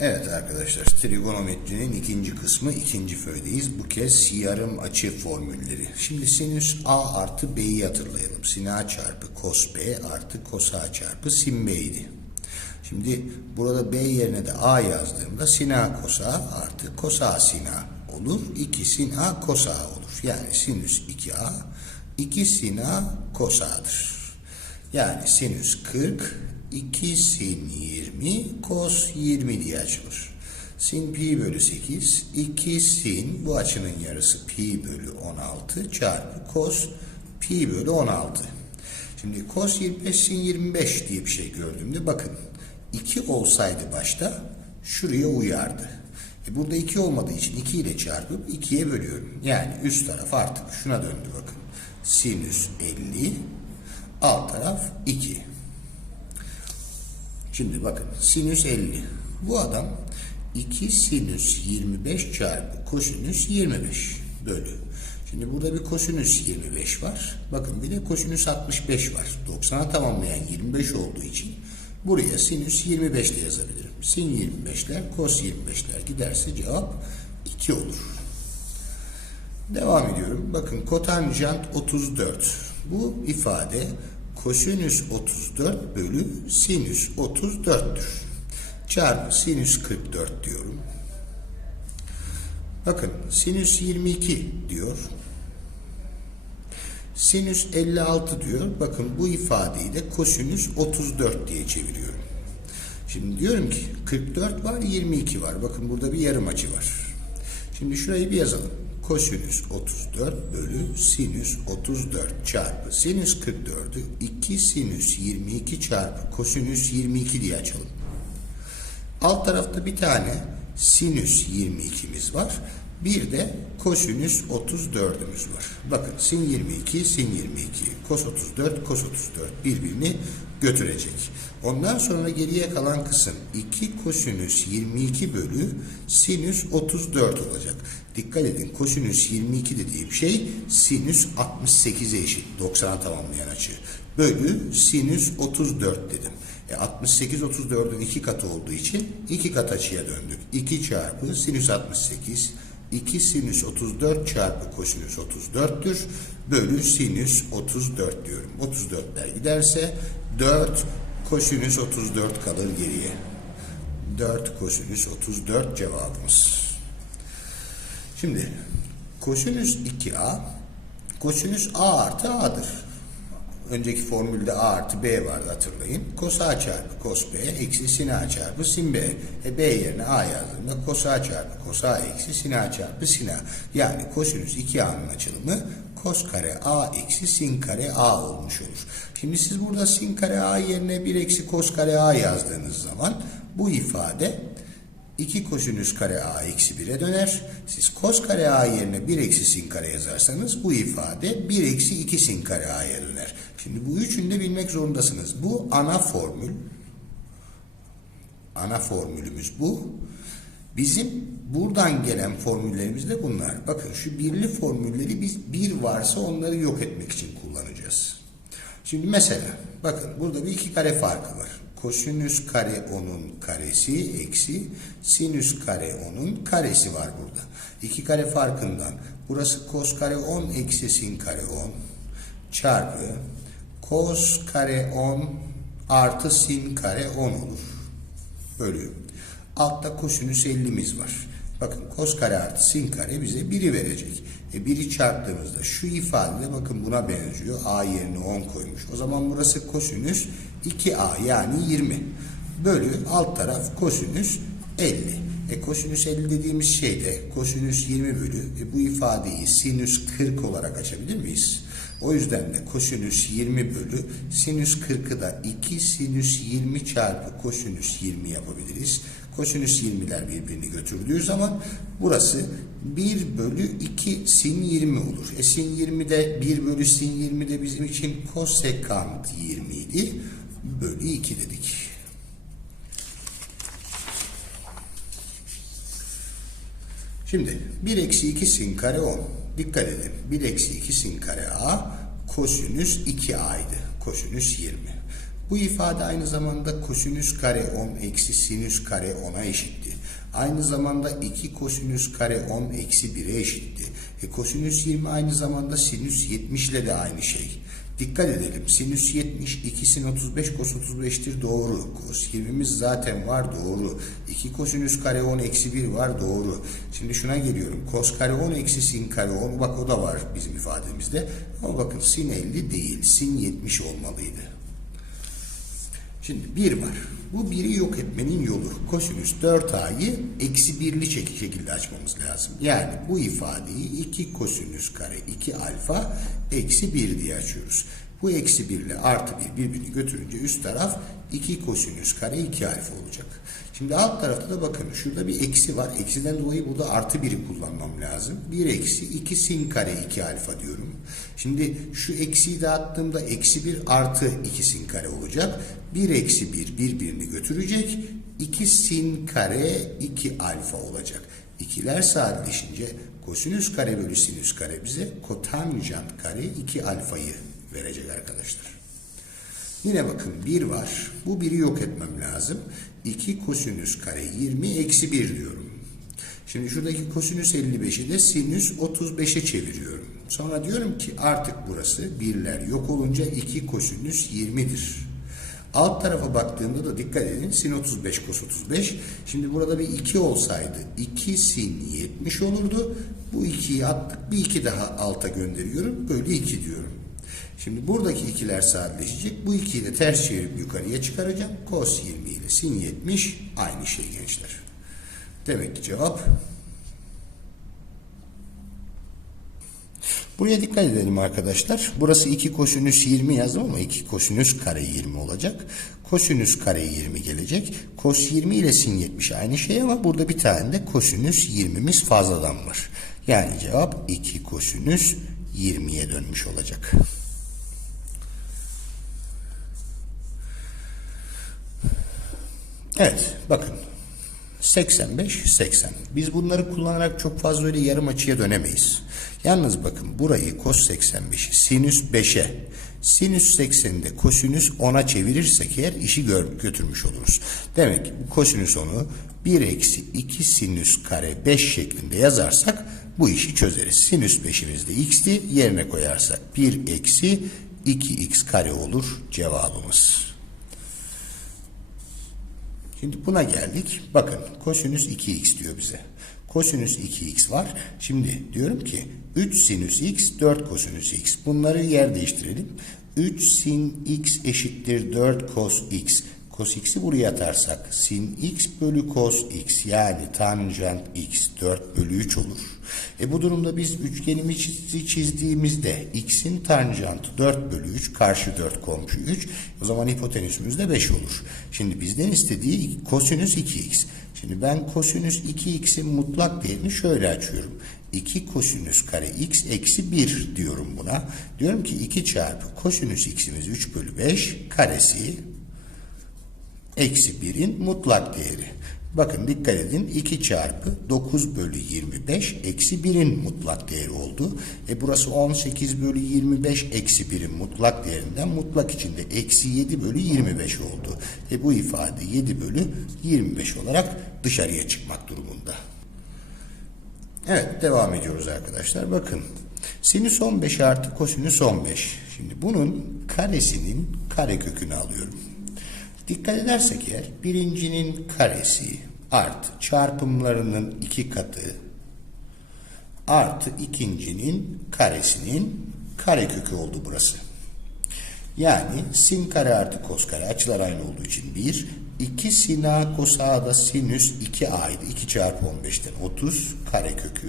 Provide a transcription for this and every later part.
Evet arkadaşlar, trigonometrinin ikinci kısmı, ikinci föydeyiz. Bu kez yarım açı formülleri. Şimdi sinüs a artı b'yi hatırlayalım. Sin a çarpı cos b artı cos a çarpı sin b'ydi. Şimdi burada b yerine de a yazdığımda sin a cos a artı cos a sin a olur. 2 sin a cos a olur. Yani sinüs 2a, 2 sin a cos a'dır. Yani sinüs 40, 2 sin 20, cos 20 diye açılır. Sin pi bölü 8, 2 sin bu açının yarısı pi bölü 16 çarpı cos pi bölü 16. Şimdi cos 25 sin 25 diye bir şey gördüğümde bakın 2 olsaydı başta şuraya uyardı. E burada 2 olmadığı için 2 ile çarpıp 2'ye bölüyorum. Yani üst taraf artık şuna döndü bakın. Sinüs 50 alt taraf 2. Şimdi bakın sinüs 50. Bu adam 2 sinüs 25 çarpı kosinüs 25 bölü. Şimdi burada bir kosinüs 25 var. Bakın bir de kosinüs 65 var. 90'a tamamlayan 25 olduğu için buraya sinüs 25 de yazabilirim. Sin 25'ler, kos 25'ler giderse cevap 2 olur. Devam ediyorum. Bakın kotanjant 34. Bu ifade kosinüs 34 bölü sinüs 34'tür. Çarpı sinüs 44 diyorum. Bakın sinüs 22 diyor. Sinüs 56 diyor. Bakın bu ifadeyi de kosinüs 34 diye çeviriyorum. Şimdi diyorum ki 44 var 22 var. Bakın burada bir yarım açı var. Şimdi şurayı bir yazalım. Kosinüs 34 bölü sinüs 34 çarpı sinüs 44'ü 2 sinüs 22 çarpı kosinüs 22 diye açalım. Alt tarafta bir tane sinüs 22'miz var. Bir de kosinüs 34'ümüz var. Bakın sin 22, sin 22, kos 34, kos 34 birbirini götürecek. Ondan sonra geriye kalan kısım 2 kosinüs 22 bölü sinüs 34 olacak. Dikkat edin kosinüs 22 dediğim şey sinüs 68'e eşit. 90'a tamamlayan açı. Bölü sinüs 34 dedim. E 68 34'ün iki katı olduğu için iki kat açıya döndük. 2 çarpı sinüs 68 2 sinüs 34 çarpı kosinüs 34'tür. Bölü sinüs 34 diyorum. 34'ler giderse 4 kosinüs 34 kalır geriye. 4 kosinüs 34 cevabımız. Şimdi kosinüs 2a kosinüs a artı a'dır. Önceki formülde a artı b vardı hatırlayın. Kos a çarpı kos b eksi sin a çarpı sin b. E b yerine a yazdığımda kos a çarpı kos a eksi sin a çarpı sin a. Yani kosinüs 2a'nın açılımı kos kare a eksi sin kare a olmuş olur. Şimdi siz burada sin kare a yerine 1 eksi kos kare a yazdığınız zaman bu ifade 2 kosinüs kare a eksi 1'e döner. Siz kos kare a yerine 1 eksi sin kare yazarsanız bu ifade 1 eksi 2 sin kare a'ya döner. Şimdi bu üçünü de bilmek zorundasınız. Bu ana formül. Ana formülümüz bu. Bizim buradan gelen formüllerimiz de bunlar. Bakın şu birli formülleri biz bir varsa onları yok etmek için kullanacağız. Şimdi mesela bakın burada bir iki kare farkı var. Kosinüs kare 10'un karesi eksi sinüs kare 10'un karesi var burada. İki kare farkından burası kos kare 10 eksi sin kare 10 çarpı kos kare 10 artı sin kare 10 olur. Bölü. Altta kosinüs 50'miz var. Bakın kos kare artı sin kare bize 1'i verecek. E 1'i çarptığımızda şu ifade bakın buna benziyor. A yerine 10 koymuş. O zaman burası kosinüs 2A yani 20. Bölü alt taraf kosinüs 50. E kosinüs 50 dediğimiz şey de kosinüs 20 bölü. E bu ifadeyi sinüs 40 olarak açabilir miyiz? O yüzden de kosinüs 20 bölü sinüs 40'ı da 2 sinüs 20 çarpı kosinüs 20 yapabiliriz. Kosinüs 20'ler birbirini götürdüğü zaman burası 1 bölü 2 sin 20 olur. E sin 20 de 1 bölü sin 20 de bizim için kosekant 20 idi. Bölü 2 dedik. Şimdi 1 eksi 2 sin kare 10. Dikkat edin. 1 eksi 2 sin kare a kosinüs 2a'ydı. Kosinüs 20. Bu ifade aynı zamanda kosinüs kare 10 eksi sinüs kare 10'a eşitti. Aynı zamanda 2 kosinüs kare 10 eksi 1'e eşitti. E, kosinüs 20 aynı zamanda sinüs 70 ile de aynı şey. Dikkat edelim. Sinüs 70, 2 sin 35, kos 35'tir doğru. Kos 20'miz zaten var doğru. 2 kosinüs kare 10 eksi 1 var doğru. Şimdi şuna geliyorum. Kos kare 10 eksi sin kare 10 bak o da var bizim ifademizde. Ama bakın sin 50 değil. Sin 70 olmalıydı. Şimdi 1 var. Bu 1'i yok etmenin yolu kosinüs 4a'yı eksi 1'li şekilde açmamız lazım. Yani bu ifadeyi 2 kosinüs kare 2 alfa eksi 1 diye açıyoruz. Bu eksi 1 ile artı 1 birbirini götürünce üst taraf 2 kosinüs kare 2 alfa olacak. Şimdi alt tarafta da bakın şurada bir eksi var. Eksiden dolayı burada artı 1'i kullanmam lazım. 1 eksi 2 sin kare 2 alfa diyorum. Şimdi şu eksiyi dağıttığımda eksi 1 artı 2 sin kare olacak. 1 eksi 1 birbirini götürecek. 2 sin kare 2 alfa olacak. İkiler sadeleşince kosinüs kare bölü sinüs kare bize kotanjant kare 2 alfayı verecek arkadaşlar. Yine bakın 1 var. Bu 1'i yok etmem lazım. 2 kosinüs kare 20 eksi 1 diyorum. Şimdi şuradaki kosinüs 55'i de sinüs 35'e çeviriyorum. Sonra diyorum ki artık burası birler yok olunca 2 kosinüs 20'dir. Alt tarafa baktığımda da dikkat edin sin 35 kos 35. Şimdi burada bir 2 olsaydı 2 sin 70 olurdu. Bu 2'yi attık bir 2 daha alta gönderiyorum. Böyle 2 diyorum. Şimdi buradaki ikiler sadeleşecek. Bu ikiyi de ters çevirip yukarıya çıkaracağım. Cos 20 ile sin 70 aynı şey gençler. Demek ki cevap Buraya dikkat edelim arkadaşlar. Burası 2 kosinüs 20 yazdım ama 2 kosinüs kare 20 olacak. Kosinüs kare 20 gelecek. Kos 20 ile sin 70 aynı şey ama burada bir tane de kosinüs 20'miz fazladan var. Yani cevap 2 kosinüs 20'ye dönmüş olacak. Evet bakın 85 80. Biz bunları kullanarak çok fazla öyle yarım açıya dönemeyiz. Yalnız bakın burayı kos 85'i sinüs 5'e sinüs 80'i de kosinüs 10'a çevirirsek eğer işi gör, götürmüş oluruz. Demek ki bu kosinüs 10'u 1 eksi 2 sinüs kare 5 şeklinde yazarsak bu işi çözeriz. Sinüs 5'imiz de x'ti. Yerine koyarsak 1 eksi 2x kare olur cevabımız. Şimdi buna geldik. Bakın kosinüs 2x diyor bize. Kosinüs 2x var. Şimdi diyorum ki 3 sinüs x 4 kosinüs x. Bunları yer değiştirelim. 3 sin x eşittir 4 cos x. Cos x'i buraya atarsak sin x bölü cos x yani tanjant x 4 bölü 3 olur. E bu durumda biz üçgenimizi çizdiğimizde x'in tanjantı 4 bölü 3 karşı 4 komşu 3 o zaman hipotenüsümüz de 5 olur. Şimdi bizden istediği kosinüs 2x. Şimdi ben kosinüs 2x'in mutlak değerini şöyle açıyorum. 2 kosinüs kare x eksi 1 diyorum buna. Diyorum ki 2 çarpı kosinüs x'imiz 3 bölü 5 karesi eksi 1'in mutlak değeri. Bakın dikkat edin 2 çarpı 9 bölü 25 eksi 1'in mutlak değeri oldu. E burası 18 bölü 25 eksi 1'in mutlak değerinden mutlak içinde eksi 7 bölü 25 oldu. E bu ifade 7 bölü 25 olarak dışarıya çıkmak durumunda. Evet devam ediyoruz arkadaşlar. Bakın sinüs 15 artı kosinüs 15. Şimdi bunun karesinin kare kökünü alıyorum. Dikkat edersek eğer birincinin karesi artı çarpımlarının iki katı artı ikincinin karesinin kare kökü oldu burası. Yani sin kare artı kos kare açılar aynı olduğu için 1. 2 sin a kos a da sinüs 2a'ydı. 2 çarpı 15'ten 30 kare kökü.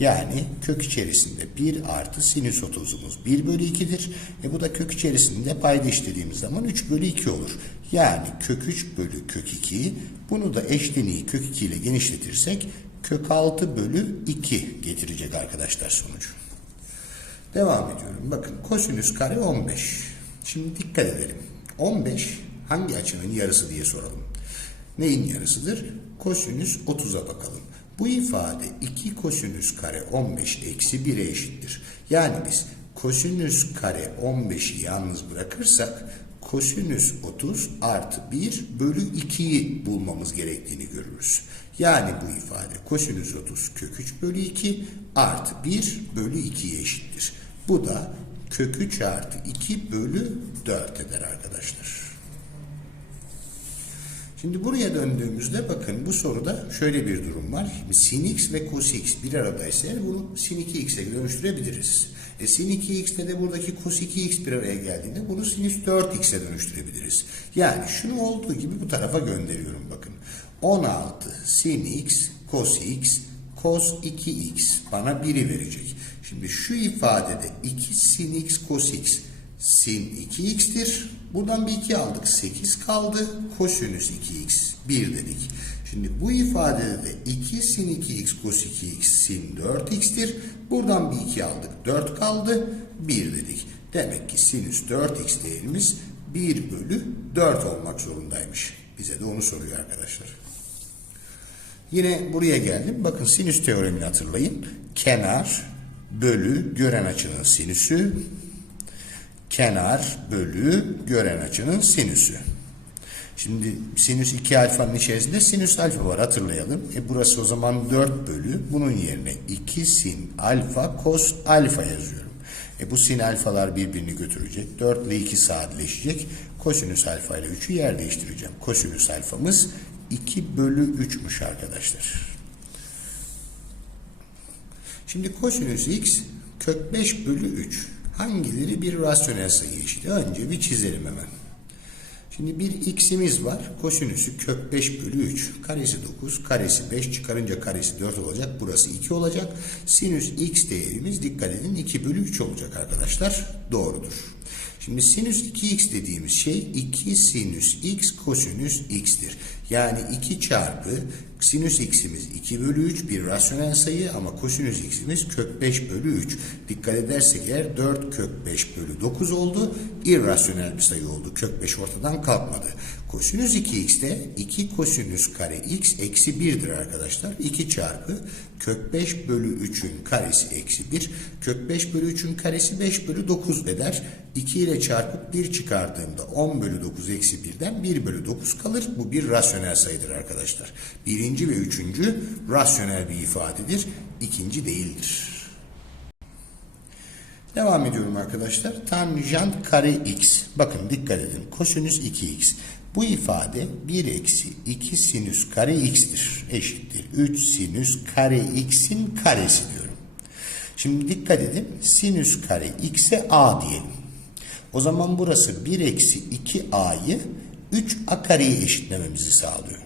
Yani kök içerisinde 1 artı sinüs 30'umuz 1 bölü 2'dir. E bu da kök içerisinde payda işlediğimiz zaman 3 bölü 2 olur. Yani kök 3 bölü kök 2. Bunu da eşleniği kök 2 ile genişletirsek kök 6 bölü 2 getirecek arkadaşlar sonucu. Devam ediyorum. Bakın kosinüs kare 15. Şimdi dikkat edelim. 15 hangi açının yarısı diye soralım. Neyin yarısıdır? Kosinüs 30'a bakalım. Bu ifade 2 kosinüs kare 15 eksi 1'e eşittir. Yani biz kosinüs kare 15'i yalnız bırakırsak kosinüs 30 artı 1 bölü 2'yi bulmamız gerektiğini görürüz. Yani bu ifade kosinüs 30 kök 3 bölü 2 artı 1 bölü 2'ye eşittir. Bu da kök 3 artı 2 bölü 4 eder arkadaşlar. Şimdi buraya döndüğümüzde bakın bu soruda şöyle bir durum var. Sin x ve cos x bir aradaysa bunu sin 2x'e dönüştürebiliriz. E sin 2x'te de buradaki cos 2x bir araya geldiğinde bunu sinüs 4x'e dönüştürebiliriz. Yani şunu olduğu gibi bu tarafa gönderiyorum bakın. 16 sin x cos x cos 2x bana 1'i verecek. Şimdi şu ifadede 2 sin x cos x sin 2x'tir. Buradan bir 2 aldık. 8 kaldı. Kosinüs 2x 1 dedik. Şimdi bu ifadede de 2 sin 2x cos 2x sin 4x'tir. Buradan bir 2 aldık. 4 kaldı. 1 dedik. Demek ki sinüs 4x değerimiz 1 bölü 4 olmak zorundaymış. Bize de onu soruyor arkadaşlar. Yine buraya geldim. Bakın sinüs teoremini hatırlayın. Kenar bölü gören açının sinüsü kenar bölü gören açının sinüsü. Şimdi sinüs 2 alfanın içerisinde sinüs alfa var hatırlayalım. E burası o zaman 4 bölü. Bunun yerine 2 sin alfa kos alfa yazıyorum. E bu sin alfalar birbirini götürecek. 4 ile 2 sadeleşecek. Kosinüs alfa ile 3'ü yer değiştireceğim. Kosinüs alfamız 2 bölü 3'müş arkadaşlar. Şimdi kosinüs x kök 5 bölü 3. Hangileri bir rasyonel sayı eşit? Önce bir çizelim hemen. Şimdi bir x'imiz var. Kosinüsü kök 5 bölü 3. Karesi 9. Karesi 5 çıkarınca karesi 4 olacak. Burası 2 olacak. Sinüs x değerimiz dikkat edin 2 bölü 3 olacak arkadaşlar. Doğrudur. Şimdi sinüs 2x dediğimiz şey 2 sinüs x kosinüs x'tir. Yani 2 çarpı sinüs x'imiz 2 bölü 3 bir rasyonel sayı ama kosinüs x'imiz kök 5 bölü 3. Dikkat edersek eğer 4 kök 5 bölü 9 oldu. İrrasyonel bir sayı oldu. Kök 5 ortadan kalkmadı. Kosinüs 2x'te 2 kosinüs kare x eksi 1'dir arkadaşlar. 2 çarpı kök 5 bölü 3'ün karesi eksi 1. Kök 5 bölü 3'ün karesi 5 bölü 9 eder. 2 ile çarpıp 1 çıkardığımda 10 bölü 9 eksi 1'den 1 bölü 9 kalır. Bu bir rasyonel sayıdır arkadaşlar. Birinci ve üçüncü rasyonel bir ifadedir. İkinci değildir. Devam ediyorum arkadaşlar. Tanjant kare x. Bakın dikkat edin. Kosinüs 2x. Bu ifade 1 eksi 2 sinüs kare x'tir. Eşittir. 3 sinüs kare x'in karesi diyorum. Şimdi dikkat edin. Sinüs kare x'e a diyelim. O zaman burası 1 eksi 2a'yı 3a kareye eşitlememizi sağlıyor.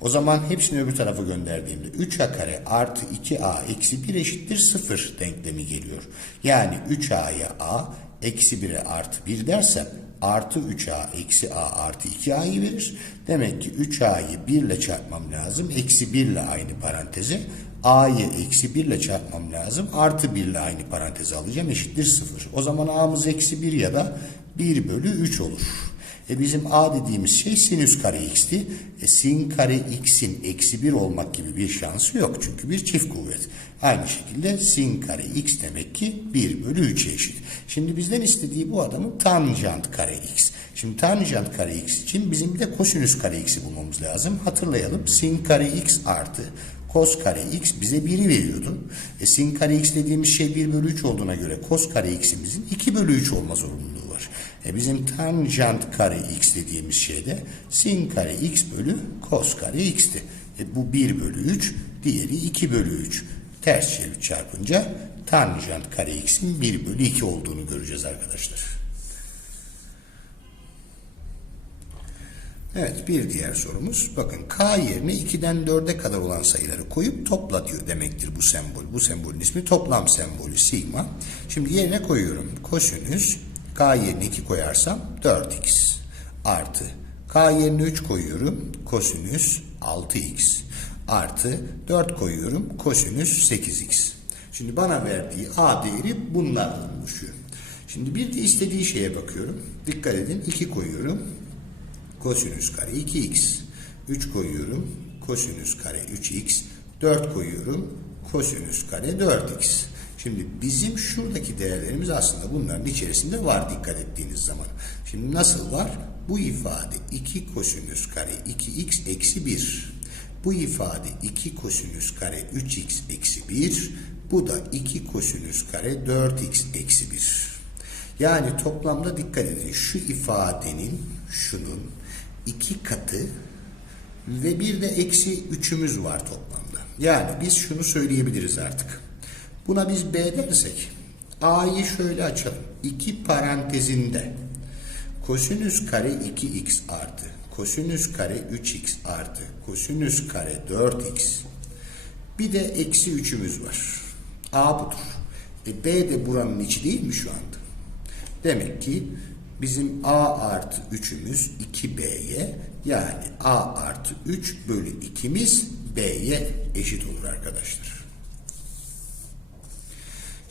O zaman hepsini öbür tarafa gönderdiğimde 3a kare artı 2a eksi 1 eşittir 0 denklemi geliyor. Yani 3a'ya a eksi 1'e artı 1 dersem artı 3a eksi a artı 2a'yı verir. Demek ki 3a'yı 1 ile çarpmam lazım. Eksi 1 ile aynı paranteze. a'yı eksi 1 ile çarpmam lazım. Artı 1 ile aynı paranteze alacağım. Eşittir 0. O zaman a'mız eksi 1 ya da 1 bölü 3 olur. E bizim a dediğimiz şey sinüs kare x'ti. E sin kare x'in eksi 1 olmak gibi bir şansı yok. Çünkü bir çift kuvvet. Aynı şekilde sin kare x demek ki 1 bölü 3'e eşit. Şimdi bizden istediği bu adamın tanjant kare x. Şimdi tanjant kare x için bizim de kosinüs kare x'i bulmamız lazım. Hatırlayalım. Sin kare x artı Kos kare x bize 1'i veriyordu. E sin kare x dediğimiz şey 1 bölü 3 olduğuna göre kos kare x'imizin 2 bölü 3 olma zorunluluğu. E bizim tanjant kare x dediğimiz şey de sin kare x bölü kos kare x'ti. E bu 1 bölü 3, diğeri 2 bölü 3. Ters çevir çarpınca tanjant kare x'in 1 bölü 2 olduğunu göreceğiz arkadaşlar. Evet bir diğer sorumuz. Bakın k yerine 2'den 4'e kadar olan sayıları koyup topla diyor demektir bu sembol. Bu sembolün ismi toplam sembolü sigma. Şimdi yerine koyuyorum. Kosinüs k yerine 2 koyarsam 4x artı k yerine 3 koyuyorum. Kosinüs 6x artı 4 koyuyorum. Kosinüs 8x. Şimdi bana verdiği a değeri bunlardan oluşuyor. Şimdi bir de istediği şeye bakıyorum. Dikkat edin 2 koyuyorum kosinüs kare 2x. 3 koyuyorum. Kosinüs kare 3x. 4 koyuyorum. Kosinüs kare 4x. Şimdi bizim şuradaki değerlerimiz aslında bunların içerisinde var dikkat ettiğiniz zaman. Şimdi nasıl var? Bu ifade 2 kosinüs kare 2x eksi 1. Bu ifade 2 kosinüs kare 3x eksi 1. Bu da 2 kosinüs kare 4x eksi 1. Yani toplamda dikkat edin şu ifadenin şunun iki katı ve bir de eksi üçümüz var toplamda. Yani biz şunu söyleyebiliriz artık. Buna biz B dersek A'yı şöyle açalım. 2 parantezinde kosinüs kare 2x artı kosinüs kare 3x artı kosinüs kare 4x bir de eksi 3'ümüz var. A budur. E B de buranın içi değil mi şu anda? Demek ki bizim A artı 3'ümüz 2B'ye yani A artı 3 bölü 2'miz B'ye eşit olur arkadaşlar.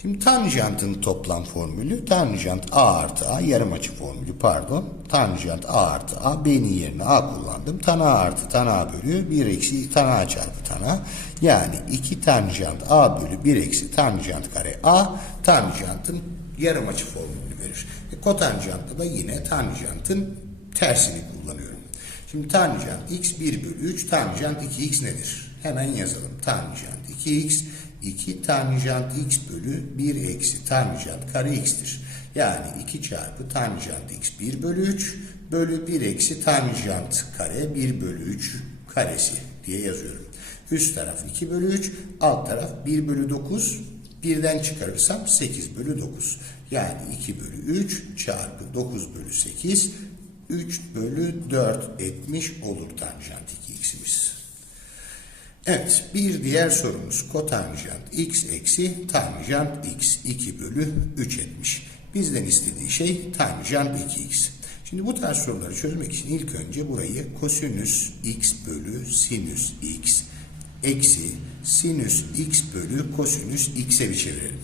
Şimdi tanjantın toplam formülü tanjant A artı A yarım açı formülü pardon. Tanjant A artı A B'nin yerine A kullandım. Tan A artı tan A bölü 1 eksi tan A çarpı tan A. Yani 2 tanjant A bölü 1 eksi tanjant kare A tanjantın yarım açı formülünü verir. E, kotanjantta da yine tanjantın tersini kullanıyorum. Şimdi tanjant x 1 bölü 3 tanjant 2x nedir? Hemen yazalım. Tanjant 2x 2 tanjant x bölü 1 eksi tanjant kare x'tir. Yani 2 çarpı tanjant x 1 bölü 3 bölü 1 eksi tanjant kare 1 bölü 3 karesi diye yazıyorum. Üst taraf 2 bölü 3, alt taraf 1 bölü 9. Birden çıkarırsam 8 bölü 9. Yani 2 bölü 3 çarpı 9 bölü 8 3 bölü 4 etmiş olur tanjant 2x'imiz. Evet bir diğer sorumuz kotanjant x eksi tanjant x 2 bölü 3 etmiş. Bizden istediği şey tanjant 2x. Şimdi bu tarz soruları çözmek için ilk önce burayı kosinüs x bölü sinüs x eksi sinüs x bölü kosinüs x'e bir çevirelim.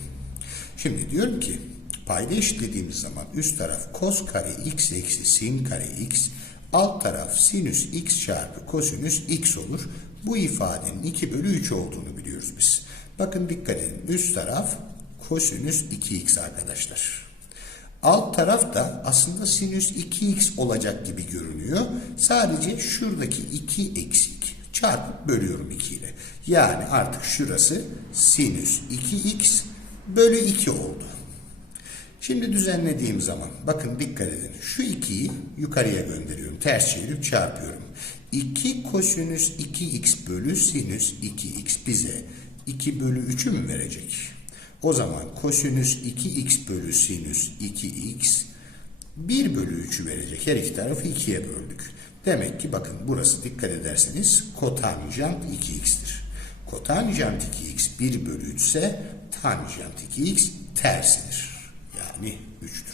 Şimdi diyorum ki payda eşitlediğimiz zaman üst taraf kos kare x eksi sin kare x alt taraf sinüs x çarpı kosinüs x olur. Bu ifadenin 2 bölü 3 olduğunu biliyoruz biz. Bakın dikkat edin üst taraf kosinüs 2x arkadaşlar. Alt taraf da aslında sinüs 2x olacak gibi görünüyor. Sadece şuradaki 2 eksik. Çarpıp bölüyorum 2 ile. Yani artık şurası sinüs 2x bölü 2 oldu. Şimdi düzenlediğim zaman bakın dikkat edin. Şu 2'yi yukarıya gönderiyorum. Ters çevirip çarpıyorum. 2 kosinüs 2x bölü sinüs 2x bize 2 bölü 3'ü mü verecek? O zaman kosinüs 2x bölü sinüs 2x 1 bölü 3'ü verecek. Her iki tarafı 2'ye böldük. Demek ki bakın burası dikkat ederseniz kotanjant 2x'tir. Kotanjant 2x 1 bölü 3 ise tanjant 2x tersidir. Yani 3'tür.